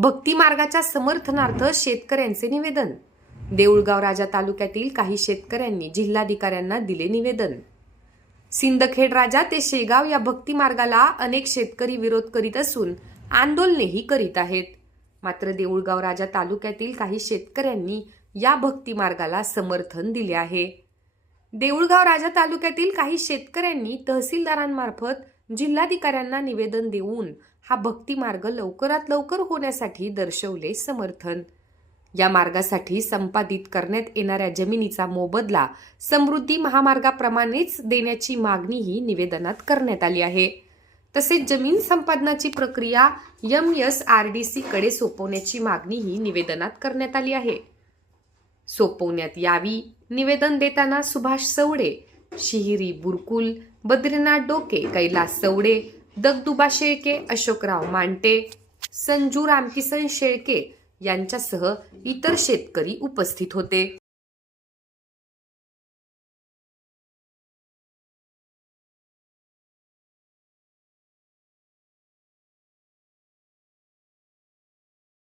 भक्ती मार्गाच्या समर्थनार्थ शेतकऱ्यांचे निवेदन. देऊळगाव राजा तालुक्यातील काही शेतकऱ्यांनी जिल्हाधिकाऱ्यांना दिले निवेदन. सिंदखेड राजा ते शेगाव या भक्ती मार्गाला अनेक शेतकरी विरोध करीत असून आंदोलनेही करीत आहेत. मात्र देऊळगाव राजा तालुक्यातील काही शेतकऱ्यांनी या भक्ती मार्गाला समर्थन दिले आहे. देऊळगाव राजा तालुक्यातील काही शेतकऱ्यांनी तहसीलदारांमार्फत जिल्हाधिकाऱ्यांना निवेदन देऊन हा भक्ती मार्ग लवकरात लवकर होण्यासाठी दर्शवले समर्थन. या मार्गासाठी संपादित करण्यात येणाऱ्या जमिनीचा मोबदला समृद्धी महामार्गाप्रमाणेच देण्याची मागणीही निवेदनात करण्यात आली आहे. तसेच जमीन संपादनाची प्रक्रिया M S R D C कडे सोपवण्याची मागणीही निवेदनात करण्यात आली आहे. सोपवण्यात यावी निवेदन देताना सुभाष सवडे शिहिरी बुरकुल बद्रीनाथ डोके कैलास सवडे दगदुबा शेळके अशोकराव मांटे संजू रामकिसन शेळके यांच्यासह इतर शेतकरी उपस्थित होते.